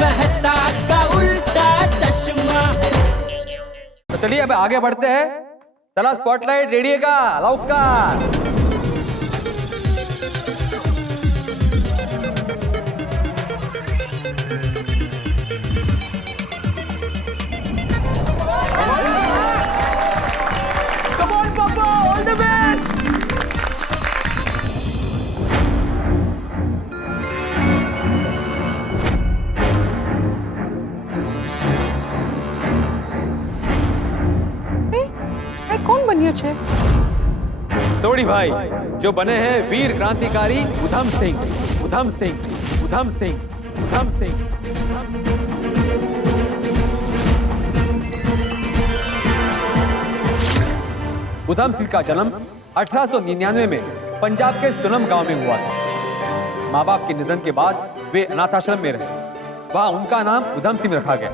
मेहता का उल्टा चश्मा। तो चलिए अब आगे बढ़ते हैं। चला स्पॉटलाइट रेडी का लौका। Come on, Papa, all the best. कौन बनिया छे? सोडी भाई जो बने हैं वीर क्रांतिकारी उधम सिंह, उधम सिंह, उधम सिंह, उधम सिंह। उधम सिंह का जन्म 1899 में पंजाब के सुनम गांव में हुआ था। माँ बाप के निधन के बाद वे अनाथाश्रम में रहे। वहां उनका नाम उधम सिंह रखा गया।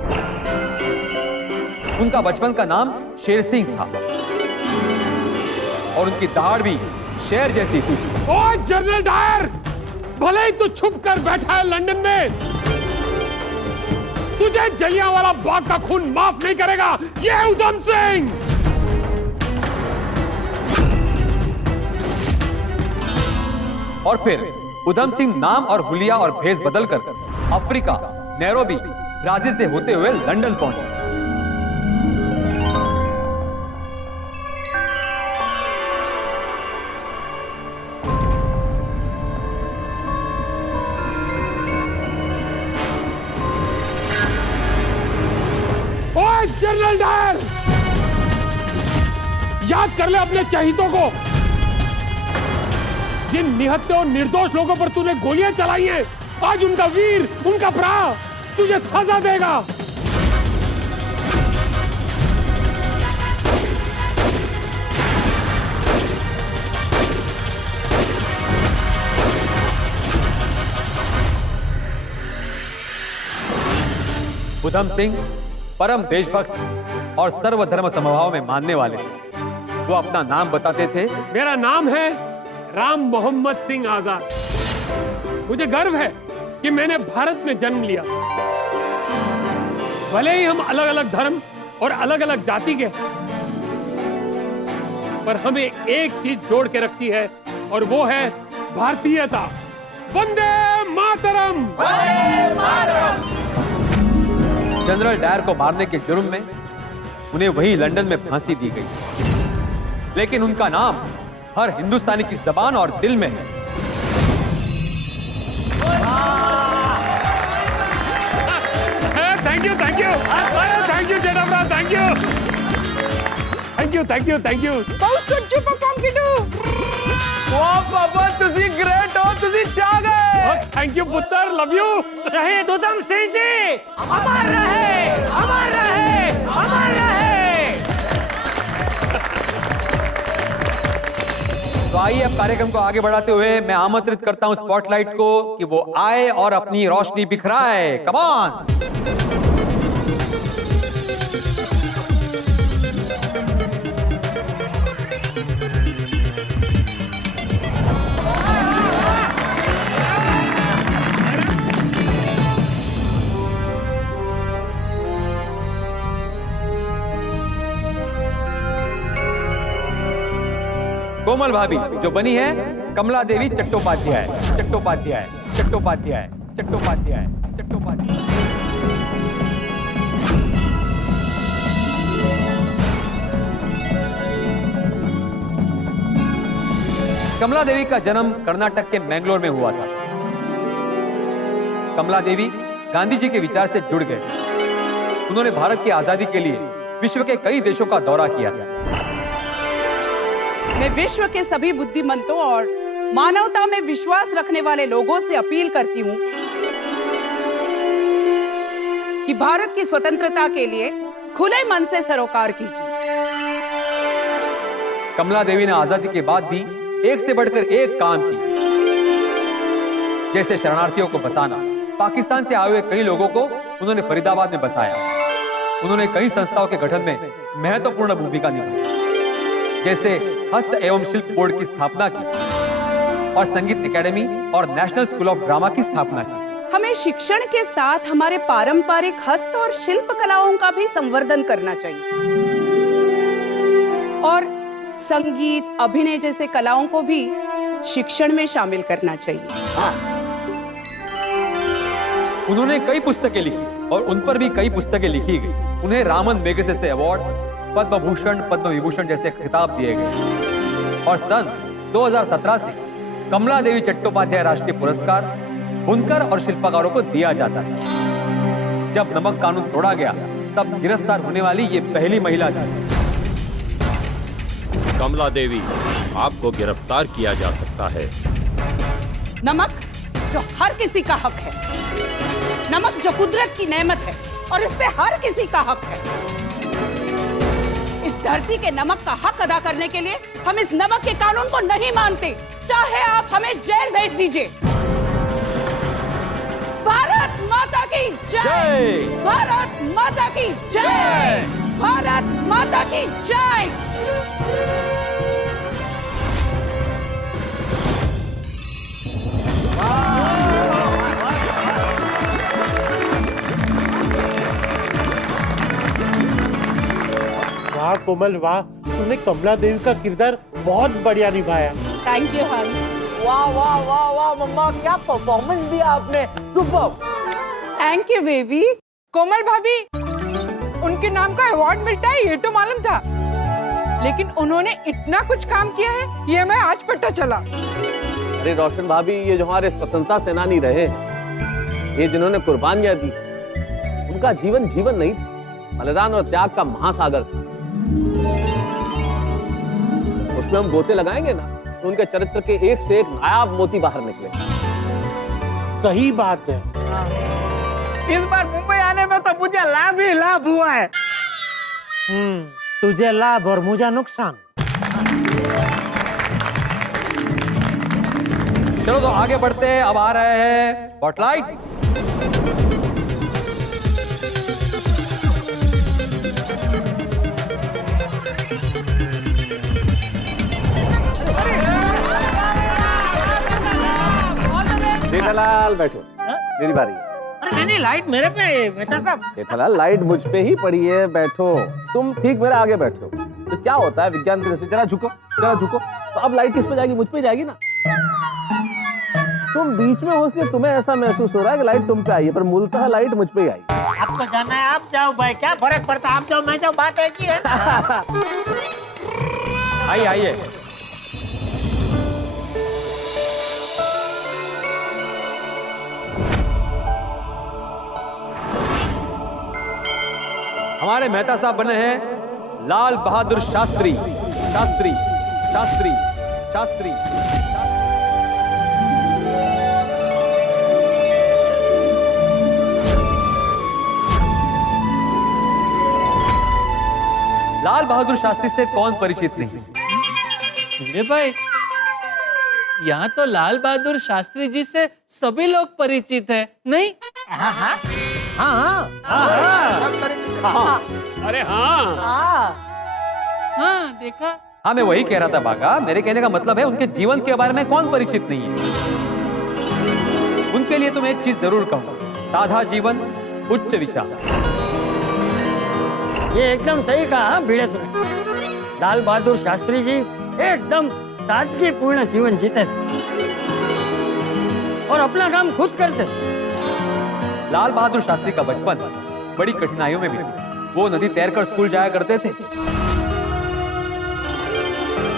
उनका बचपन का नाम शेर सिंह था और उनकी दहाड़ भी शेर जैसी थी। ओ जनरल डायर, भले ही तू छुप कर बैठा है लंदन में, तुझे जलियांवाला बाग का खून माफ नहीं करेगा। ये है उधम सिंह। और फिर उधम सिंह नाम और हुलिया और भेष बदलकर अफ्रीका नैरोबी ब्राजील से होते हुए लंदन पहुंचे। जनरल डायर, याद कर ले अपने चहीतों को, जिन निहत्थे और निर्दोष लोगों पर तूने गोलियां चलाई हैं, आज उनका वीर, उनका भरा तुझे सजा देगा। उधम सिंह परम देशभक्त और सर्वधर्म समभाव में मानने वाले थे। वो अपना नाम बताते थे, मेरा नाम है राम मोहम्मद सिंह आजाद। मुझे गर्व है कि मैंने भारत में जन्म लिया। भले ही हम अलग अलग धर्म और अलग अलग जाति के, पर हमें एक चीज जोड़ के रखती है और वो है भारतीयता। वंदे मातरम। वंदे मातरम। जनरल डायर को मारने के जुर्म में उन्हें वही लंदन में फांसी दी गई, लेकिन उनका नाम हर हिंदुस्तानी की जबान और दिल में है। Thank you, thank you, thank you जेठामरा, thank you, thank you, thank you, thank you. बहुत सच्चू परफॉर्म किया। वाह पापा, तुसी ग्रेट हो, तुसी चाह गए। थैंक यू पुत्र, लव यू। शहीद उधम सिंह जी अमर रहे, अमर रहे, अमर रहे। तो आइए अब कार्यक्रम को आगे बढ़ाते हुए मैं आमंत्रित करता हूं स्पॉटलाइट को कि वो आए और अपनी रोशनी बिखराए। Come on. कोमल भाभी जो बनी है कमला देवी चट्टोपाध्याय, चट्टोपाध्याय, चट्टोपाध्याय, चट्टोपाध्याय, चट्टोपाध्याय। कमला देवी का जन्म कर्नाटक के मैंगलोर में हुआ था। कमला देवी गांधी जी के विचार से जुड़ गए। उन्होंने भारत की आजादी के लिए विश्व के कई देशों का दौरा किया था। मैं विश्व के सभी बुद्धिमंतों और मानवता में विश्वास रखने वाले लोगों से अपील करती हूं कि भारत की स्वतंत्रता के लिए खुले मन से सरोकार कीजिए। कमला देवी ने आजादी के बाद भी एक से बढ़कर एक काम किया, जैसे शरणार्थियों को बसाना। पाकिस्तान से आए हुए कई लोगों को उन्होंने फरीदाबाद में बसाया। उन्होंने कई संस्थाओं के गठन में महत्वपूर्ण भूमिका निभाई, जैसे हस्त एवं शिल्प बोर्ड की स्थापना की और संगीत एकेडमी और नेशनल स्कूल ऑफ ड्रामा की स्थापना की। हमें शिक्षण के साथ हमारे पारंपरिक हस्त और शिल्प कलाओं का भी संवर्धन करना चाहिए और संगीत, अभिनय जैसे कलाओं को भी शिक्षण में शामिल करना चाहिए। उन्होंने कई पुस्तकें लिखी और उन पर भी कई पुस्तकें लिखी गई। उन्हें रामन मेगसेसे अवार्ड, पद्म भूषण, पद्म विभूषण जैसे खिताब दिए गए और सन 2017 से कमला देवी चट्टोपाध्याय राष्ट्रीय पुरस्कार बुनकर और शिल्पकारों को दिया जाता है। जब नमक कानून तोड़ा गया तब गिरफ्तार होने वाली ये पहली महिला थी। कमला देवी, आपको गिरफ्तार किया जा सकता है। नमक जो हर किसी का हक है, नमक जो कुदरत की नेमत है और इस पे हर किसी का हक है। इस धरती के नमक का हक अदा करने के लिए हम इस नमक के कानून को नहीं मानते, चाहे आप हमें जेल भेज दीजिए। भारत माता की जय! भारत माता की जय! भारत माता की जय! वाह कोमल वाह, तुमने कमला देवी का किरदार बहुत बढ़िया निभाया। थैंक यू हन। वाह वाह वाह वाह मम्मा, क्या परफॉर्मेंस दिया आपने, super. Thank you baby. Komal भाभी, उनके नाम का अवार्ड मिलता है ये तो मालूम था, लेकिन उन्होंने इतना कुछ काम किया है ये मैं आज पता चला। अरे रोशन भाभी, ये जो हमारे स्वतंत्रता सेनानी रहे हैं, ये जिन्होंने कुर्बानियां दी, उनका जीवन जीवन नहीं था, बलिदान और त्याग का महासागर था। उसमें हम गोते लगाएंगे ना तो उनके चरित्र के एक से एक नायाब मोती बाहर निकले। सही बात है। इस बार मुंबई आने में तो मुझे लाभ ही लाभ हुआ है। तुझे लाभ और मुझे नुकसान। चलो तो आगे बढ़ते हैं। अब आ रहे हैं स्पॉटलाइट। जेठालाल बैठो, मेरी बारी है। अरे नहीं, लाइट मेरे पे है मेहता साहब। जेठालाल, लाइट मुझ पे ही पड़ी है, बैठो। तुम ठीक मेरे आगे बैठो। तो क्या होता है विज्ञान की दृष्टि, जरा झुको, जरा झुको। तो अब लाइट किस पे जाएगी? मुझ पे जाएगी ना। तुम बीच में हो इसलिए तुम्हें ऐसा महसूस हो रहा है कि लाइट तुम पे आई है, पर मूलतः लाइट मुझ पे ही आई। आपको जाना है आप जाओ भाई, क्या फर्क पड़ता, आप जाओ मैं जाओ, बात एक ही है। आइए आइए। हमारे मेहता साहब बने हैं लाल बहादुर शास्त्री। शास्त्री शास्त्री शास्त्री। लाल बहादुर शास्त्री से कौन परिचित नहीं? भिड़े भाई, यहाँ तो लाल बहादुर शास्त्री जी से सभी लोग परिचित हैं, नहीं? हाँ हाँ सब परिचित हैं। हाँ। अरे हाँ हाँ, देखा। हाँ, मैं वही कह रहा था बागा। मेरे कहने का मतलब है उनके जीवन के बारे में कौन परिचित नहीं है। उनके लिए तो मैं एक चीज जरूर कहूंगा, साधा जीवन, उच्च विचार। ये एकदम सही कहा भिड़े तुमने। लाल बहादुर शास्त्री जी एकदम सादगीपूर्ण जीवन जीते थे और अपना काम खुद करते थे। लाल बहादुर शास्त्री का बचपन बड़ी कठिनाइयों में बीता। वो नदी तैरकर स्कूल जाया करते थे।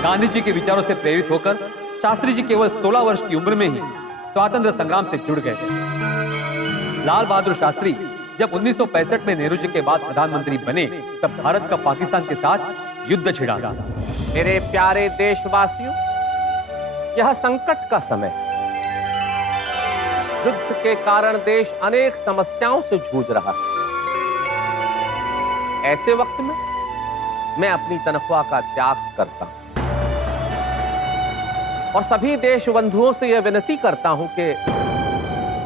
गांधी जी के विचारों से प्रेरित होकर शास्त्री जी केवल 16 वर्ष की उम्र में ही स्वातंत्र संग्राम से जुड़ गए थे। लाल बहादुर शास्त्री जब 1965 में नेहरू जी के बाद प्रधानमंत्री बने, तब भारत का पाकिस्तान के साथ युद्ध छिड़ा। मेरे प्यारे देशवासियों, यह संकट का समय है। युद्ध के कारण देश अनेक समस्याओं से जूझ रहा है। ऐसे वक्त में मैं अपनी तनख्वाह का त्याग करता हूं और सभी देश बंधुओं से यह विनती करता हूं कि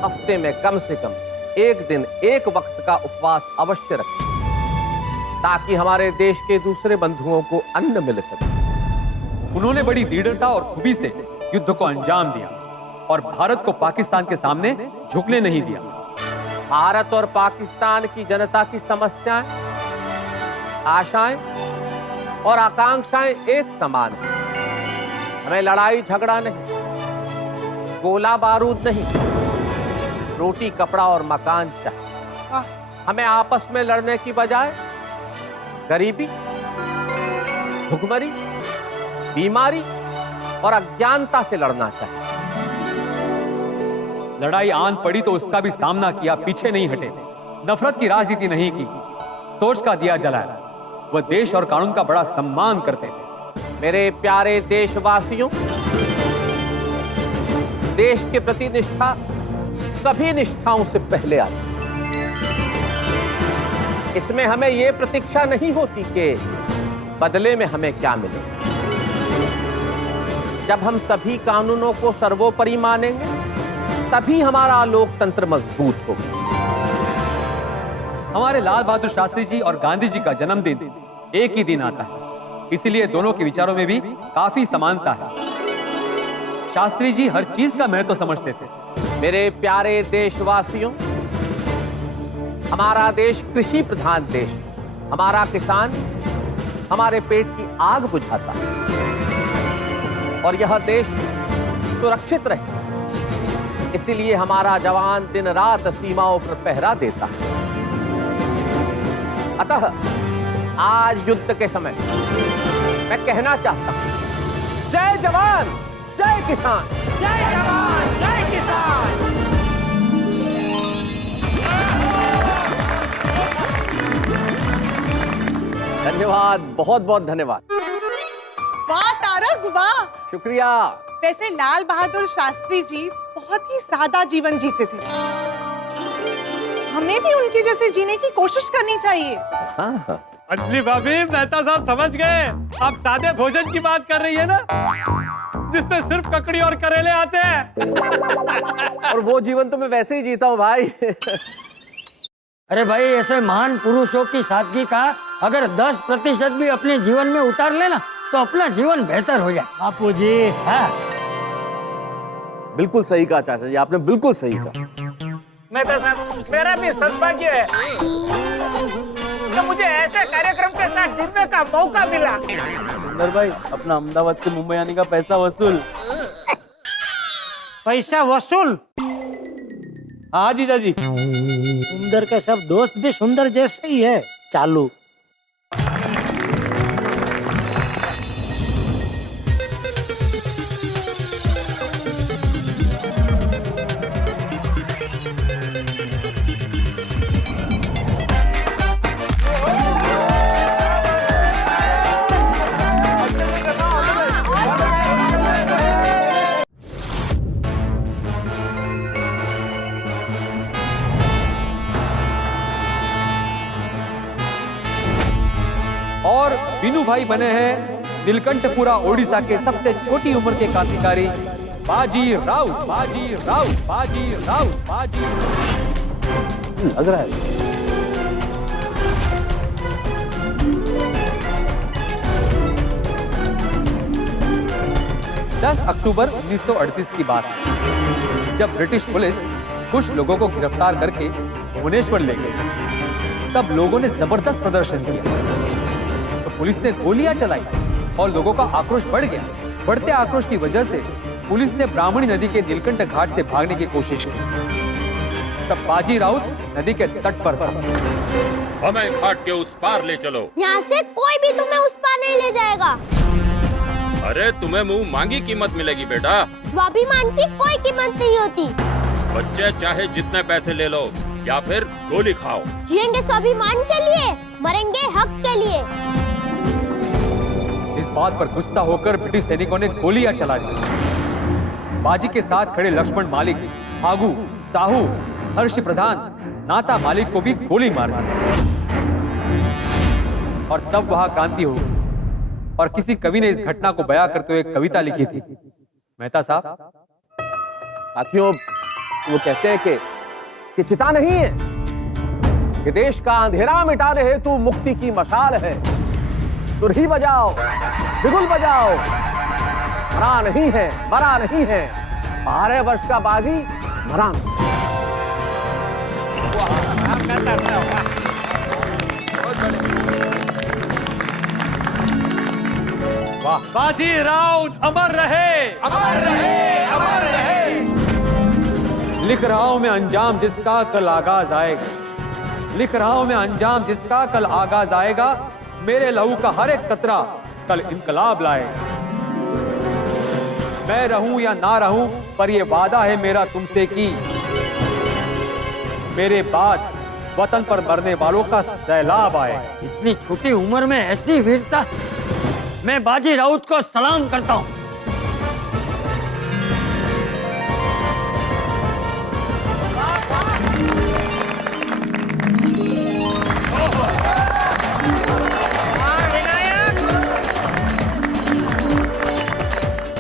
हफ्ते में कम से कम एक दिन एक वक्त का उपवास अवश्य रखें, ताकि हमारे देश के दूसरे बंधुओं को अन्न मिल सके। उन्होंने बड़ी दृढ़ता और खूबी से युद्ध को अंजाम दिया और भारत को पाकिस्तान के सामने झुकने नहीं दिया। भारत और पाकिस्तान की जनता की समस्याएं, आशाएं और आकांक्षाएं एक समान हैं। हमें लड़ाई झगड़ा नहीं, गोला बारूद नहीं, रोटी कपड़ा और मकान चाहिए। हमें आपस में लड़ने की बजाय गरीबी, भुखमरी, बीमारी और अज्ञानता से लड़ना चाहिए। लड़ाई आन पड़ी तो उसका भी सामना किया, पीछे नहीं हटे। नफरत की राजनीति नहीं की, सोच का दिया जलाया। वह देश और कानून का बड़ा सम्मान करते थे। मेरे प्यारे देशवासियों, देश के प्रति निष्ठा सभी निष्ठाओं से पहले आती है। इसमें हमें यह प्रतीक्षा नहीं होती कि बदले में हमें क्या मिले। जब हम सभी कानूनों को सर्वोपरि मानेंगे, तभी हमारा लोकतंत्र मजबूत होगा। हमारे लाल बहादुर शास्त्री जी और गांधी जी का जन्मदिन एक ही दिन आता है, इसलिए दोनों के विचारों में भी काफी समानता है। शास्त्री जी हर चीज का महत्व समझते थे। मेरे प्यारे देशवासियों, हमारा देश कृषि प्रधान देश है। हमारा किसान हमारे पेट की आग बुझाता है और यह देश सुरक्षित रहे, इसलिए हमारा जवान दिन रात सीमाओं पर पहरा देता है। अतः आज युद्ध के समय मैं कहना चाहता हूं, जय जवान, जय किसान। जय जवान, जय किसान। धन्यवाद, बहुत बहुत धन्यवाद। वाह तारक, वाह। शुक्रिया। वैसे लाल बहादुर शास्त्री जी बहुत ही सादा जीवन जीते थे। हमें भी उनके जैसे जीने की कोशिश करनी चाहिए। हाँ। अंजलि भाभी, मेहता साहब समझ गए। आप सादे भोजन की बात कर रही है ना, जिसमें सिर्फ ककड़ी और करेले आते हैं। और वो जीवन तो मैं वैसे ही जीता हूँ भाई। अरे भाई, ऐसे महान पुरुषों की सादगी का अगर 10% भी अपने जीवन में उतार लेना तो अपना जीवन बेहतर हो जाए। बापू जी। हाँ, बिल्कुल सही कहा चाचा जी, आपने बिल्कुल सही कहा। मेहता साहब, मेरा भी सौभाग्य है तो मुझे ऐसे कार्यक्रम के साथ जुड़ने का मौका मिला। सुंदर भाई, अपना अहमदाबाद से मुंबई आने का पैसा वसूल। पैसा वसूल? हाँ जीजा जी। सुंदर के सब दोस्त भी सुंदर जैसे ही है। चालू। और बीनू भाई बने हैं नीलकंठपुरा ओडिशा के सबसे छोटी उम्र के क्रांतिकारी बाजी राव। बाजी राव, बाजी राव, बाजी। लग रहा है 10 अक्टूबर 1938 की बात है, जब ब्रिटिश पुलिस कुछ लोगों को गिरफ्तार करके भुवनेश्वर ले गई। तब लोगों ने जबरदस्त प्रदर्शन किया तो पुलिस ने गोलियां चलाई और लोगों का आक्रोश बढ़ गया। बढ़ते आक्रोश की वजह से पुलिस ने ब्राह्मणी नदी के नीलकंठ घाट से भागने की कोशिश की। तब बाजी राउत नदी के तट पर था। हमें घाट के उस पार ले चलो। यहाँ से कोई भी तुम्हें उस पार नहीं ले जाएगा। अरे तुम्हें मुंह मांगी कीमत मिलेगी बेटा। स्वाभिमान की कोई कीमत नहीं होती। बच्चे चाहे जितने पैसे ले लो या फिर गोली खाओ। जिएंगे स्वाभिमान के लिए, मरेंगे हक के लिए। इस बात पर गुस्सा होकर ब्रिटिश सैनिकों ने गोलियां चला दी। बाजी के साथ खड़े लक्ष्मण मालिक, फागू, साहू, हर्ष प्रधान, नाता मालिक को भी गोली मार दी। और तब वहां क्रांति हो गई। और किसी कवि ने इस घटना को बयां करते हुए एक कविता लिखी थी। मेहता साहब। साथियों, वो कहते हैं कि चिता नहीं है, कि देश का अंधेरा मिटाने हेतु मुक्ति की मशाल है। तुरही बजाओ, बिगुल बजाओ, मरा नहीं है, मरा नहीं है। 12 वर्ष का बाजी मरा नहीं। वाह, बाजी राउत अमर रहे, अमर रहे, अमर रहे। लिख रहा हूं मैं अंजाम जिसका कल आगाज आएगा, लिख रहा हूं मैं अंजाम जिसका कल आगाज आएगा, मेरे लहू का हर एक कतरा कल इनकलाब लाएगा। मैं रहूं या ना रहूं पर यह वादा है मेरा तुमसे कि मेरे बाद वतन पर मरने वालों का सैलाब आएगा। इतनी छोटी उम्र में ऐसी वीरता, मैं बाजी राउत को सलाम करता हूँ।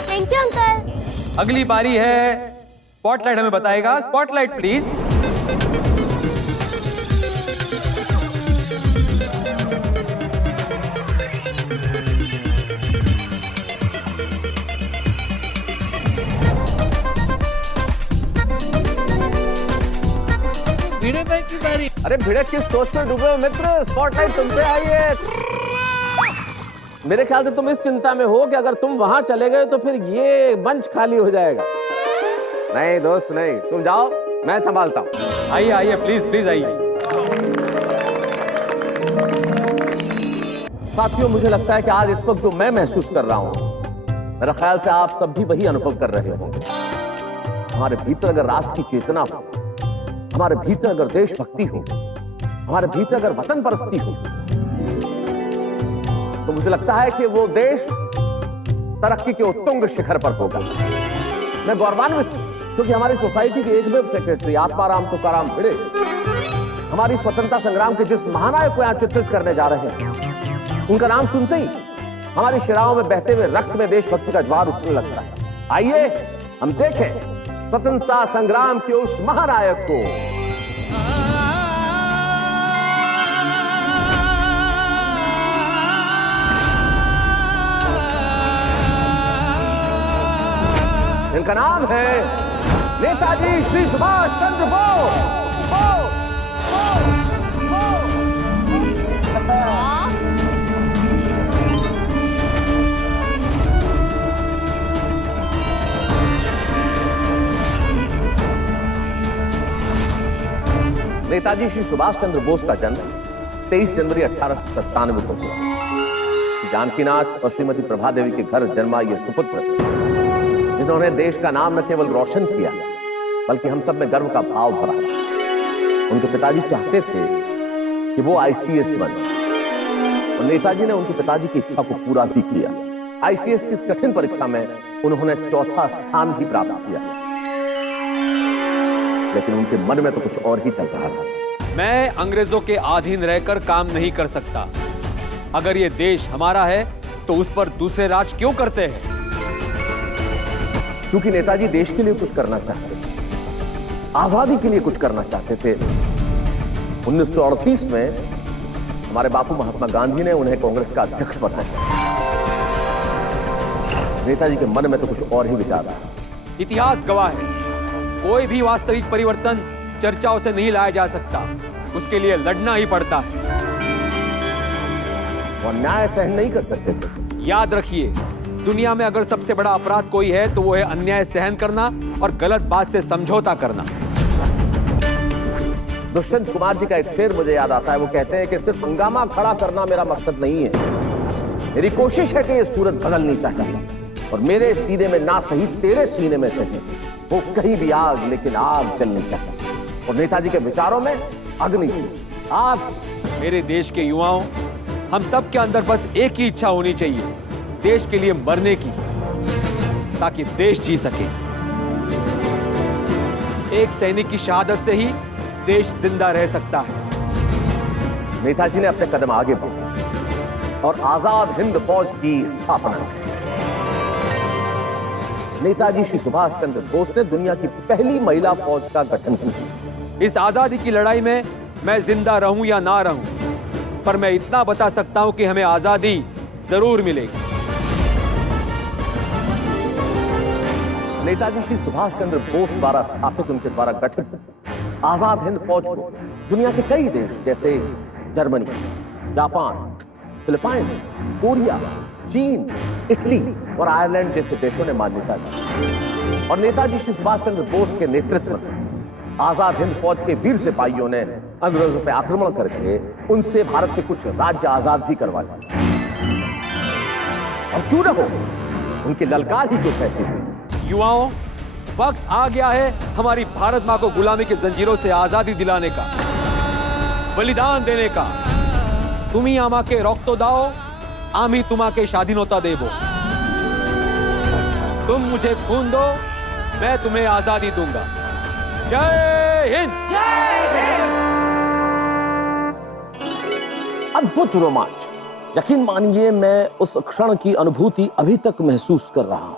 Thank you uncle. अगली बारी है स्पॉटलाइट हमें बताएगा। Spotlight please. भिड़े भाई की बारी। अरे भिड़क किस सोच में डूबे हो मित्र, स्पॉटलाइट तुम पे आई है। मेरे ख्याल से तुम इस चिंता में हो कि अगर तुम वहां चले गए तो फिर ये मंच खाली हो जाएगा। नहीं दोस्त नहीं, तुम जाओ, मैं संभालता हूं। आइए आइए प्लीज प्लीज आइए। साथियों, मुझे लगता है कि आज इस वक्त जो मैं महसूस कर रहा हूं, मेरा ख्याल से आप सब भी वही अनुभव कर रहे होंगे। हमारे भीतर अगर राष्ट्र की चेतना हो, हमारे भीतर अगर देशभक्ति हो, हमारे भीतर अगर वतन परस्ती हो, तो मुझे लगता है कि वो देश तरक्की के उत्तुंग शिखर पर होगा। मैं गौरवान्वित हूं क्योंकि हमारी सोसाइटी के एकमेव सेक्रेटरी आत्माराम तुकाराम भिड़े हमारी स्वतंत्रता संग्राम के जिस महानायक को यहां चित्रित करने जा रहे हैं, उनका नाम सुनते ही हमारी शिराओं में बहते हुए रक्त में देशभक्ति का ज्वार उठने लगता है। आइए हम देखें स्वतंत्रता संग्राम के उस महानायक को। इनका नाम है नेताजी श्री सुभाष चंद्र बोस। नेताजी श्री सुभाष चंद्र बोस का जन्म 23 जनवरी 1897 को हुआ। जानकीनाथ और श्रीमती प्रभा देवी के घर जन्मा ये सुपुत्र, जिन्होंने देश का नाम न केवल रोशन किया बल्कि हम सब में गर्व का भाव भरा। उनके पिताजी चाहते थे कि वो आईसीएस बने और नेताजी ने उनके पिताजी की इच्छा को पूरा भी किया। आईसीएस की इस कठिन परीक्षा में उन्होंने चौथा स्थान भी प्राप्त किया, लेकिन उनके मन में तो कुछ और ही चल रहा था। मैं अंग्रेजों के अधीन रहकर काम नहीं कर सकता। अगर ये देश हमारा है तो उस पर दूसरे राज क्यों करते हैं? क्योंकि नेताजी देश के लिए कुछ करना चाहते थे, आजादी के लिए कुछ करना चाहते थे। 1938 में हमारे बापू महात्मा गांधी ने उन्हें कांग्रेस का अध्यक्ष बनाया। नेताजी के मन में तो कुछ और ही विचार था। इतिहास गवाह है, कोई भी वास्तविक परिवर्तन चर्चाओं से नहीं लाया जा सकता, उसके लिए लड़ना ही पड़ता है। वो अन्याय सहन नहीं कर सकते थे। याद रखिए, दुनिया में अगर सबसे बड़ा अपराध कोई है तो वो है अन्याय सहन करना और गलत बात से समझौता करना। दुष्यंत कुमार जी का एक शेर मुझे याद आता है। वो कहते हैं कि सिर्फ हंगामा खड़ा करना मेरा मकसद नहीं है, मेरी कोशिश है कि ये सूरत बदलनी चाहिए और मेरे सीने में ना सही तेरे सीने में सही वो कहीं भी आग, लेकिन आग जलनी चाहिए। और नेताजी के विचारों में अग्नि थी, आग। मेरे देश के युवाओं, हम सब के अंदर बस एक ही इच्छा होनी चाहिए, देश के लिए मरने की, ताकि देश जी सके। एक सैनिक की शहादत से ही देश जिंदा रह सकता है। नेताजी ने अपने कदम आगे बढ़ाए और आजाद हिंद फौज की स्थापना की। नेताजी श्री सुभाष चंद्र बोस ने दुनिया की पहली महिला फौज का गठन किया। इस आजादी की लड़ाई में मैं जिंदा रहूं या ना रहूं, पर मैं इतना बता सकता हूं कि हमें आजादी जरूर मिलेगी। नेताजी श्री सुभाष चंद्र बोस द्वारा स्थापित, उनके द्वारा गठित आजाद हिंद फौज को दुनिया के कई देश जैसे जर्मनी, जापान, फिलीपाइंस, कोरिया, चीन, इटली और आयरलैंड जैसे देशों ने मान्यता दी। और नेताजी श्री सुभाष चंद्र बोस के नेतृत्व में आजाद हिंद फौज के वीर सिपाहियों ने अंग्रेजों पर आक्रमण करके उनसे भारत के कुछ राज्य आजाद भी करवा लिए। और क्यों न हो, उनकी ललकार ही कुछ ऐसी थी। युवाओं, वक्त आ गया है हमारी भारत मां को गुलामी की जंजीरों से आजादी दिलाने का, बलिदान देने का। तुम्ही आमाके रक्त दाओ, आम्ही तुम्हाके स्वाधीनता देबो। तुम मुझे खून दो, मैं तुम्हें आजादी दूंगा। जय हिंद। अद्भुत रोमांच, यकीन मानिए मैं उस क्षण की अनुभूति अभी तक महसूस कर रहा हूं।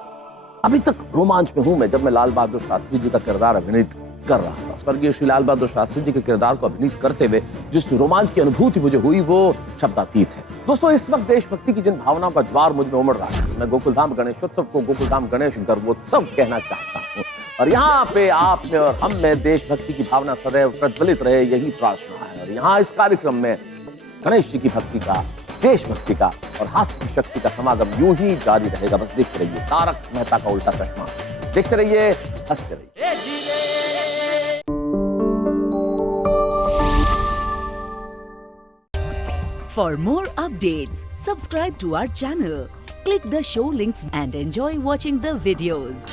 अभी तक रोमांच में हूं मैं जब मैं लाल बहादुर शास्त्री जी का किरदार अभिनीत कर रहा था। स्वर्गीय श्री लाल बहादुर शास्त्री जी के किरदार को अभिनीत करते हुए जिस रोमांच की अनुभूति मुझे हुई वो शब्दातीत है। दोस्तों, इस वक्त देशभक्ति की जिन भावनाओं का ज्वार मुझ में उमड़ रहा है, मैं गोकुलधाम गणेशोत्सव को गोकुलधाम गणेश गर्वोत्सव कहना चाहता हूँ। और यहाँ पे आप में और हम में देशभक्ति की भावना सदैव प्रज्वलित रहे, यही प्रार्थना है। और यहाँ इस कार्यक्रम में गणेश जी की भक्ति का, देशभक्ति का और हास्य की शक्ति का समागम यूं ही जारी रहेगा। बस देखते रहिए तारक मेहता का उल्टा चश्मा, देखते रहिए, हंसते रहिए। For more updates, subscribe to our channel, click the show links and enjoy watching the videos.